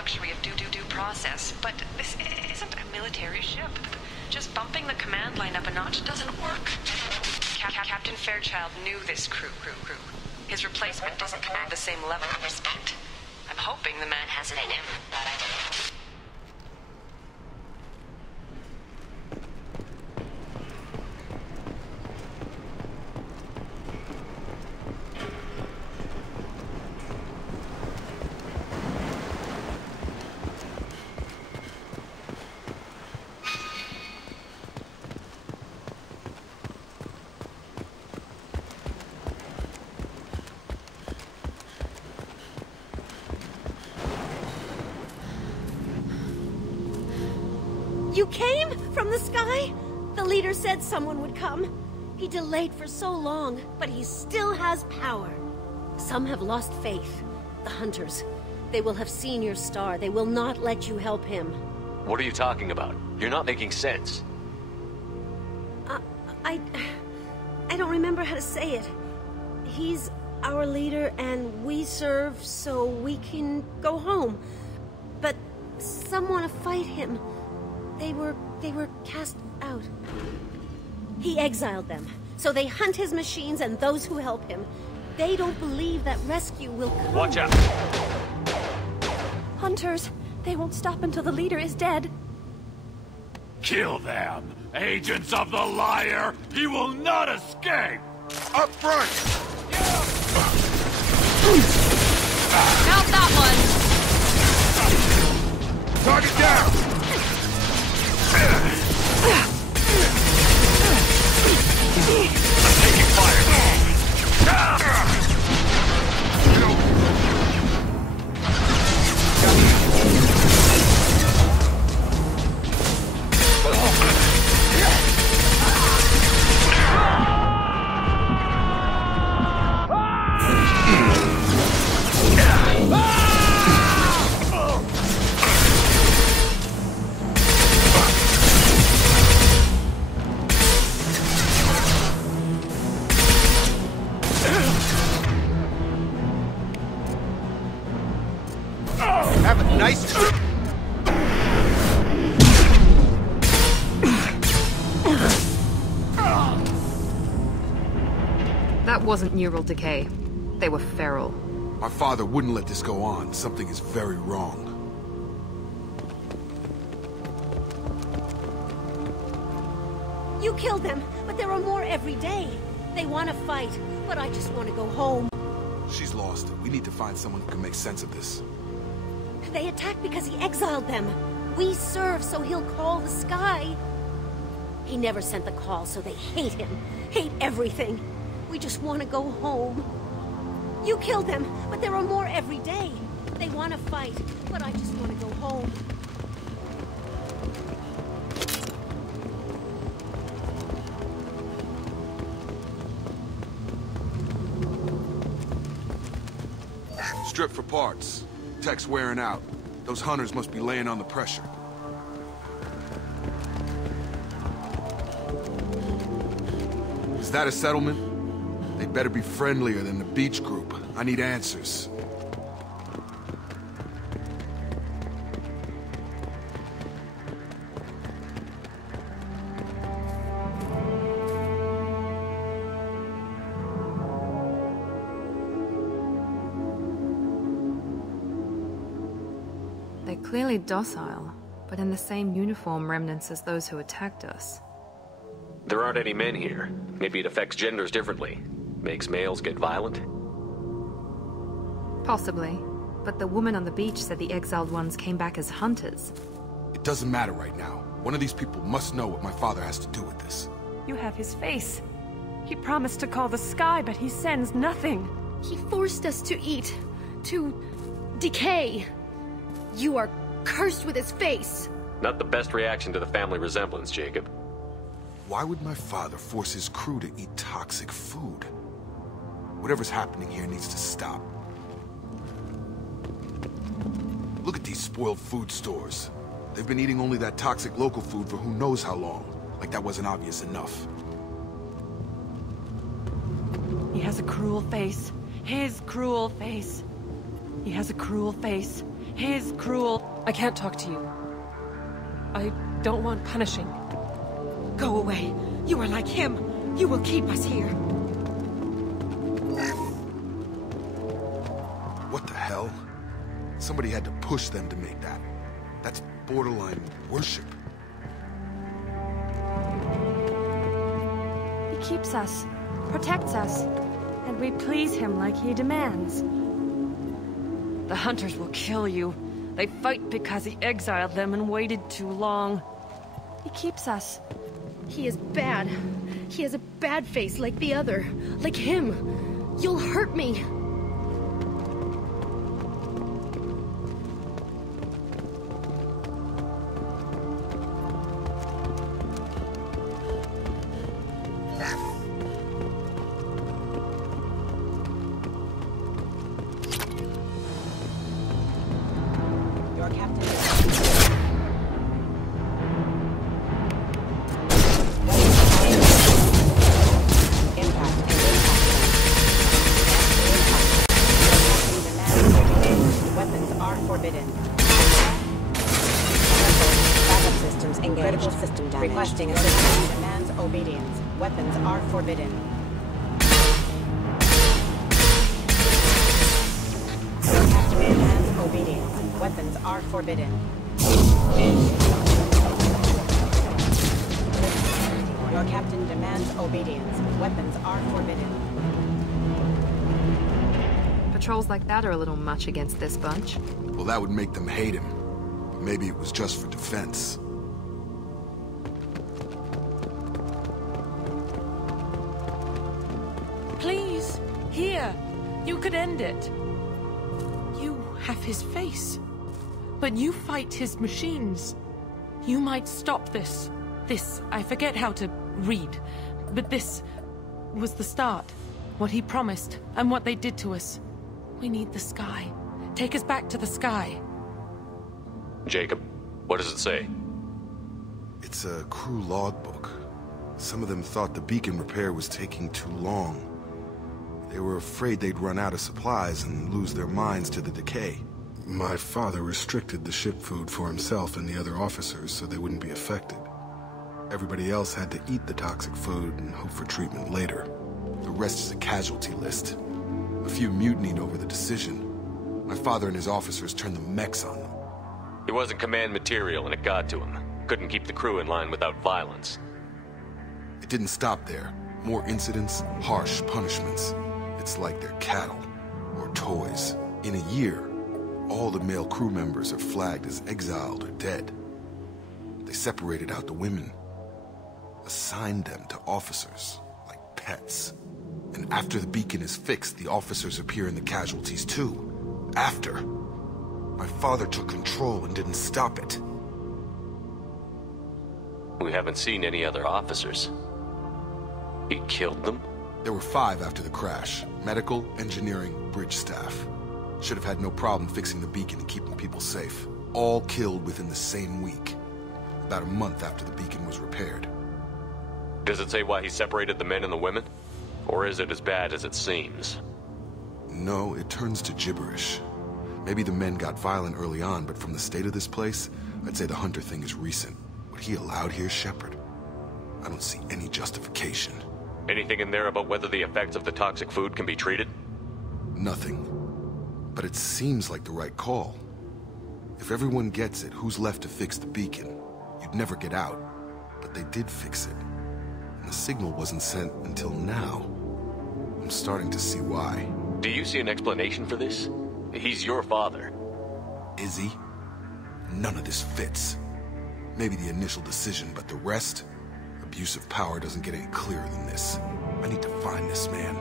luxury of due process, but this isn't a military ship. Just bumping the command line up a notch doesn't work. Captain Fairchild knew this crew. His replacement doesn't command the same level of respect. I'm hoping the man has it in him. You came? From the sky? The leader said someone would come. He delayed for so long, but he still has power. Some have lost faith. The Hunters. They will have seen your star. They will not let you help him. What are you talking about? You're not making sense. I don't remember how to say it. He's our leader and we serve so we can go home. But some want to fight him. They were cast out. He exiled them, so they hunt his machines and those who help him. They don't believe that rescue will come. Watch out! Hunters, they won't stop until the leader is dead. Kill them! Agents of the liar! He will not escape! Up front! Count that one! Target down! I'm taking fire! Have a nice trip. That wasn't neural decay. They were feral. My father wouldn't let this go on. Something is very wrong. You killed them, but there are more every day. They want to fight, but I just want to go home. She's lost. We need to find someone who can make sense of this. They attacked because he exiled them. We serve, so he'll call the sky. He never sent the call, so they hate him. Hate everything. We just want to go home. You killed them, but there are more every day. They want to fight, but I just want to go home. Strip for parts. Tech's wearing out. Those hunters must be laying on the pressure. Is that a settlement? They better be friendlier than the beach group. I need answers. They're clearly docile, but in the same uniform remnants as those who attacked us. There aren't any men here. Maybe it affects genders differently. Makes males get violent? Possibly. But the woman on the beach said the exiled ones came back as hunters. It doesn't matter right now. One of these people must know what my father has to do with this. You have his face. He promised to call the sky, but he sends nothing. He forced us to eat, to decay. You are cursed with his face. Not the best reaction to the family resemblance, Jacob. Why would my father force his crew to eat toxic food? Whatever's happening here needs to stop. Look at these spoiled food stores. They've been eating only that toxic local food for who knows how long. Like that wasn't obvious enough. He has a cruel face. His cruel face. He has a cruel face. His cruel... I can't talk to you. I don't want punishing. Go away. You are like him. You will keep us here. What the hell? Somebody had to push them to make that. That's borderline worship. He keeps us, protects us, and we please him like he demands. The hunters will kill you. They fight because he exiled them and waited too long. He keeps us. He is bad. He has a bad face like the other. Like him. You'll hurt me. Requesting assistance demands obedience. Weapons are forbidden. Your captain demands obedience. Weapons are forbidden. Your captain demands obedience. Weapons are forbidden. Patrols like that are a little much against this bunch. Well, that would make them hate him. But maybe it was just for defense. Please, here. You could end it. You have his face. But you fight his machines. You might stop this. This, I forget how to read. But this was the start. What he promised, and what they did to us. We need the sky. Take us back to the sky. Jacob, what does it say? It's a crew logbook. Some of them thought the beacon repair was taking too long. They were afraid they'd run out of supplies and lose their minds to the decay. My father restricted the ship food for himself and the other officers so they wouldn't be affected. Everybody else had to eat the toxic food and hope for treatment later. The rest is a casualty list. A few mutinied over the decision. My father and his officers turned the mechs on them. He wasn't command material and it got to him. Couldn't keep the crew in line without violence. It didn't stop there. More incidents, harsh punishments. It's like they're cattle, or toys. In a year, all the male crew members are flagged as exiled or dead. They separated out the women, assigned them to officers, like pets. And after the beacon is fixed, the officers appear in the casualties too. After. My father took control and didn't stop it. We haven't seen any other officers. He killed them? There were 5 after the crash. Medical, engineering, bridge staff. Should have had no problem fixing the beacon and keeping people safe. All killed within the same week. About a month after the beacon was repaired. Does it say why he separated the men and the women? Or is it as bad as it seems? No, it turns to gibberish. Maybe the men got violent early on, but from the state of this place, I'd say the Hunter thing is recent. What he allowed here, Shepard, I don't see any justification. Anything in there about whether the effects of the toxic food can be treated? Nothing. But it seems like the right call. If everyone gets it, who's left to fix the beacon? You'd never get out. But they did fix it. And the signal wasn't sent until now. I'm starting to see why. Do you see an explanation for this? He's your father. Is he? None of this fits. Maybe the initial decision, but the rest? Abuse of power doesn't get any clearer than this. I need to find this man.